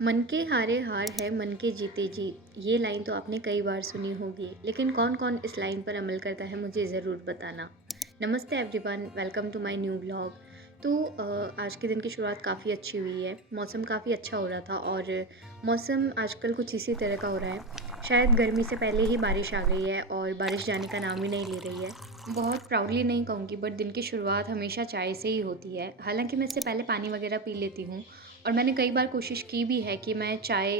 मन के हारे हार है, मन के जीते जीत। ये लाइन तो आपने कई बार सुनी होगी, लेकिन कौन कौन इस लाइन पर अमल करता है मुझे ज़रूर बताना। नमस्ते everyone, welcome to my new blog. तो आज के दिन की शुरुआत काफ़ी अच्छी हुई है। मौसम काफ़ी अच्छा हो रहा था और मौसम आजकल कुछ इसी तरह का हो रहा है। शायद गर्मी से पहले ही बारिश आ गई है और बारिश जाने का नाम ही नहीं ले रही है। बहुत प्राउडली नहीं कहूँगी, बट दिन की शुरुआत हमेशा चाय से ही होती है। हालांकि मैं इससे पहले पानी वगैरह पी लेती हूँ और मैंने कई बार कोशिश की भी है कि मैं चाय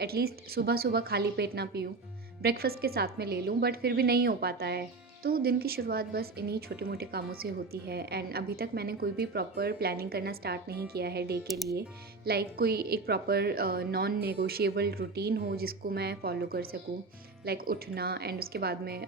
एटलीस्ट सुबह सुबह खाली पेट ना पीऊँ, ब्रेकफास्ट के साथ में ले लूँ, बट फिर भी नहीं हो पाता है। तो दिन की शुरुआत बस इन्हीं छोटे मोटे कामों से होती है एंड अभी तक मैंने कोई भी प्रॉपर प्लानिंग करना स्टार्ट नहीं किया है डे के लिए। कोई एक प्रॉपर नॉन नेगोशिएबल रूटीन हो जिसको मैं फॉलो कर सकूँ। उठना एंड उसके बाद में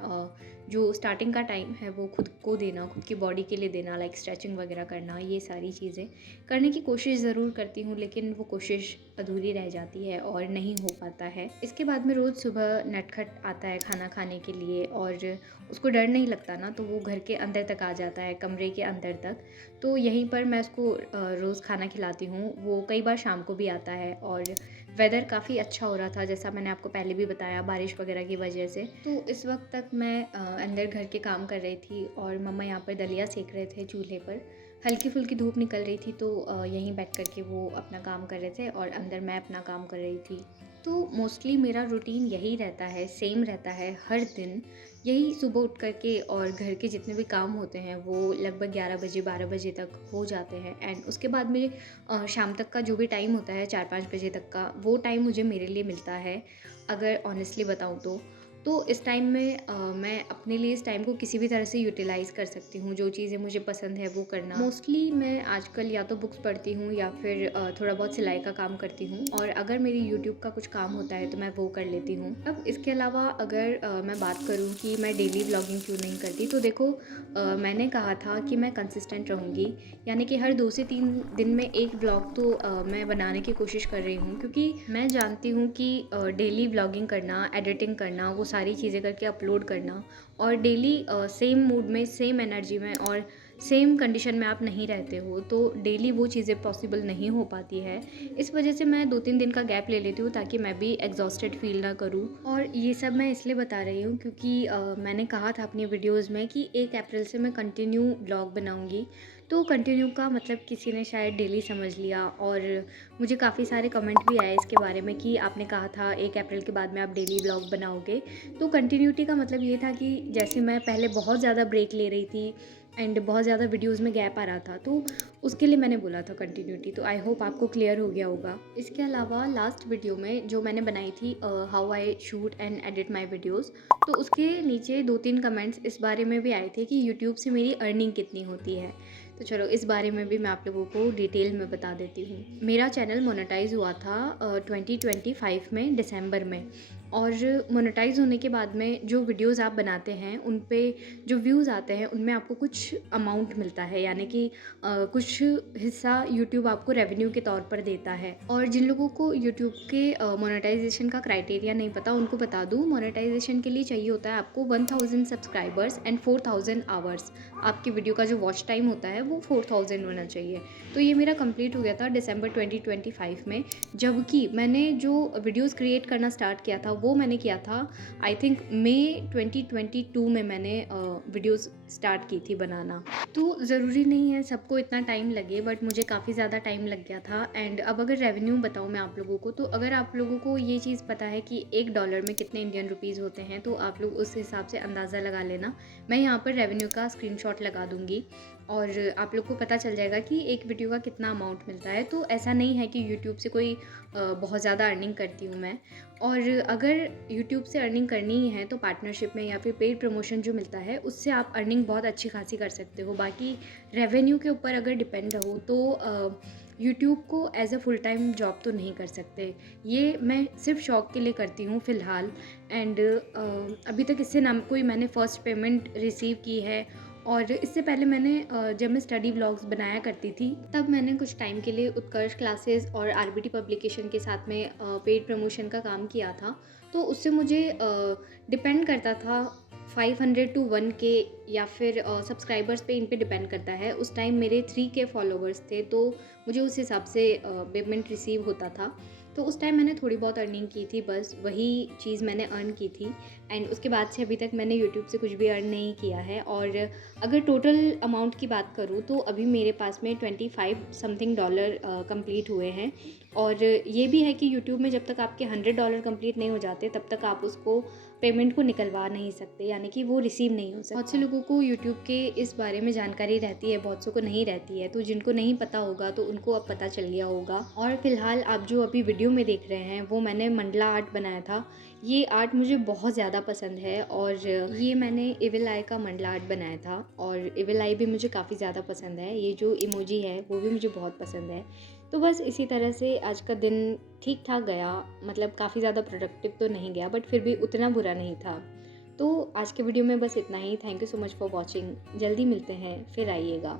जो स्टार्टिंग का टाइम है वो खुद को देना, खुद की बॉडी के लिए देना, स्ट्रेचिंग वगैरह करना, ये सारी चीज़ें करने की कोशिश ज़रूर करती हूँ, लेकिन वो कोशिश अधूरी रह जाती है और नहीं हो पाता है। इसके बाद में रोज़ सुबह नटखट आता है खाना खाने के लिए और उसको डर नहीं लगता ना, तो वो घर के अंदर तक आ जाता है, कमरे के अंदर तक। तो यहीं पर मैं उसको रोज़ खाना खिलाती हूँ। वो कई बार शाम को भी आता है और वेदर काफ़ी अच्छा हो रहा था, जैसा मैंने आपको पहले भी बताया, बारिश वगैरह की वजह से। तो इस वक्त तक मैं अंदर घर के काम कर रही थी और मम्मा यहाँ पर दलिया सेक रहे थे चूल्हे पर। हल्की फुल्की धूप निकल रही थी, तो यहीं बैठ कर के वो अपना काम कर रहे थे और अंदर मैं अपना काम कर रही थी। तो मोस्टली मेरा रूटीन यही रहता है, सेम रहता है हर दिन। यही सुबह उठ कर के और घर के जितने भी काम होते हैं वो लगभग 11 बजे 12 बजे तक हो जाते हैं एंड उसके बाद में शाम तक का जो भी टाइम होता है 4-5 बजे तक का, वो टाइम मुझे मेरे लिए मिलता है, अगर ऑनेस्टली बताऊँ तो। तो इस टाइम में मैं अपने लिए इस टाइम को किसी भी तरह से यूटिलाइज़ कर सकती हूँ, जो चीज़ें मुझे पसंद है वो करना। मोस्टली मैं आजकल या तो बुक्स पढ़ती हूँ या फिर थोड़ा बहुत सिलाई का काम करती हूँ और अगर मेरी यूट्यूब का कुछ काम होता है तो मैं वो कर लेती हूँ। अब इसके अलावा अगर मैं बात करूँ कि मैं डेली व्लॉगिंग क्यों नहीं करती, तो देखो, मैंने कहा था कि मैं कंसिस्टेंट रहूँगी, यानी कि हर 2 से 3 दिन में एक व्लॉग तो मैं बनाने की कोशिश कर रही हूँ, क्योंकि मैं जानती हूँ कि डेली व्लॉगिंग करना, एडिटिंग करना, वो सारी चीज़ें करके अपलोड करना और डेली सेम मूड में, सेम एनर्जी में और सेम कंडीशन में आप नहीं रहते हो, तो डेली वो चीज़ें पॉसिबल नहीं हो पाती है। इस वजह से मैं 2-3 दिन का गैप ले लेती हूँ ताकि मैं भी एग्जॉस्टेड फील ना करूँ। और ये सब मैं इसलिए बता रही हूँ क्योंकि मैंने कहा था अपनी वीडियोज़ में कि 1 अप्रैल से मैं कंटिन्यू ब्लॉग बनाऊँगी। तो कंटिन्यू का मतलब किसी ने शायद डेली समझ लिया और मुझे काफ़ी सारे कमेंट भी आए इसके बारे में कि आपने कहा था 1 अप्रैल के बाद में आप डेली व्लॉग बनाओगे। तो कंटिन्यूटी का मतलब ये था कि जैसे मैं पहले बहुत ज़्यादा ब्रेक ले रही थी एंड बहुत ज़्यादा वीडियोज़ में गैप आ रहा था, तो उसके लिए मैंने बोला था कंटिन्यूटी। तो आई होप आपको क्लियर हो गया होगा। इसके अलावा लास्ट वीडियो में जो मैंने बनाई थी, how I shoot and edit my videos, तो उसके नीचे 2-3 कमेंट्स इस बारे में भी आए थे कि यूट्यूब से मेरी अर्निंग कितनी होती है। तो चलो इस बारे में भी मैं आप लोगों को डिटेल में बता देती हूँ। मेरा चैनल मोनेटाइज हुआ था 2025 में दिसंबर में, और मोनेटाइज होने के बाद में जो वीडियोस आप बनाते हैं उन पे जो व्यूज़ आते हैं उनमें आपको कुछ अमाउंट मिलता है, यानी कि कुछ हिस्सा यूट्यूब आपको रेवेन्यू के तौर पर देता है। और जिन लोगों को यूट्यूब के मोनेटाइजेशन का क्राइटेरिया नहीं पता उनको बता दूँ, मोनेटाइजेशन के लिए चाहिए होता है आपको 1000 सब्सक्राइबर्स एंड 4000 आवर्स। आपकी वीडियो का जो वॉच टाइम होता है वो 4000 होना चाहिए। तो ये मेरा कंप्लीट हो गया था दिसंबर 2025 में, जबकि मैंने जो वीडियोस क्रिएट करना स्टार्ट किया था वो मैंने किया था आई थिंक मई 2022 में मैंने वीडियोस स्टार्ट की थी बनाना। तो ज़रूरी नहीं है सबको इतना टाइम लगे, बट मुझे काफ़ी ज़्यादा टाइम लग गया था। एंड अब अगर रेवेन्यू बताऊँ मैं आप लोगों को, तो अगर आप लोगों को ये चीज़ पता है कि $1 में कितने इंडियन रुपीज़ होते हैं, तो आप लोग उस हिसाब से अंदाज़ा लगा लेना। मैं यहाँ पर रेवेन्यू का स्क्रीनशॉट लगा दूँगी और आप लोग को पता चल जाएगा कि एक वीडियो का कितना अमाउंट मिलता है। तो ऐसा नहीं है कि यूट्यूब से कोई बहुत ज़्यादा अर्निंग करती हूँ मैं। और अगर यूट्यूब से अर्निंग करनी ही है तो पार्टनरशिप में या फिर पेड प्रमोशन जो मिलता है उससे आप अर्निंग बहुत अच्छी खासी कर सकते हो। बाकी रेवेन्यू के ऊपर अगर डिपेंड रहो तो यूट्यूब को as a full time job तो नहीं कर सकते। ये मैं सिर्फ शौक के लिए करती हूँ फ़िलहाल। एंड अभी तक इससे ना कोई मैंने फ़र्स्ट पेमेंट रिसीव की है। और इससे पहले मैंने जब मैं स्टडी व्लॉग्स बनाया करती थी तब मैंने कुछ टाइम के लिए उत्कर्ष क्लासेस और आरबीटी पब्लिकेशन के साथ में पेड प्रमोशन का काम किया था। तो उससे मुझे डिपेंड करता था 500 टू 1K, या फिर सब्सक्राइबर्स पे इन पे डिपेंड करता है। उस टाइम मेरे 3K फॉलोवर्स थे, तो मुझे उस हिसाब से पेमेंट रिसीव होता था। तो उस टाइम मैंने थोड़ी बहुत अर्निंग की थी, बस वही चीज़ मैंने अर्न की थी। एंड उसके बाद से अभी तक मैंने यूट्यूब से कुछ भी अर्न नहीं किया है। और अगर टोटल अमाउंट की बात करूँ तो अभी मेरे पास में 25 समथिंग डॉलर कंप्लीट हुए हैं। और ये भी है कि यूट्यूब में जब तक आपके $100 कंप्लीट नहीं हो जाते तब तक आप उसको पेमेंट को निकलवा नहीं सकते, यानी कि वो रिसीव नहीं हो सकता। बहुत से लोगों को यूट्यूब के इस बारे में जानकारी रहती है, बहुत से को नहीं रहती है, तो जिनको नहीं पता होगा तो उनको अब पता चल गया होगा। और फिलहाल आप जो अभी वीडियो में देख रहे हैं वो मैंने मंडला आर्ट बनाया था। ये आर्ट मुझे बहुत ज़्यादा पसंद है और ये मैंने इविल आई का मंडला आर्ट बनाया था। और इविल आई भी मुझे काफ़ी ज़्यादा पसंद है, ये जो इमोजी है वो भी मुझे बहुत पसंद है। तो बस इसी तरह से आज का दिन ठीक ठाक गया, मतलब काफ़ी ज़्यादा प्रोडक्टिव तो नहीं गया बट फिर भी उतना बुरा नहीं था। तो आज के वीडियो में बस इतना ही। Thank you so much for watching. जल्दी मिलते हैं, फिर आइएगा।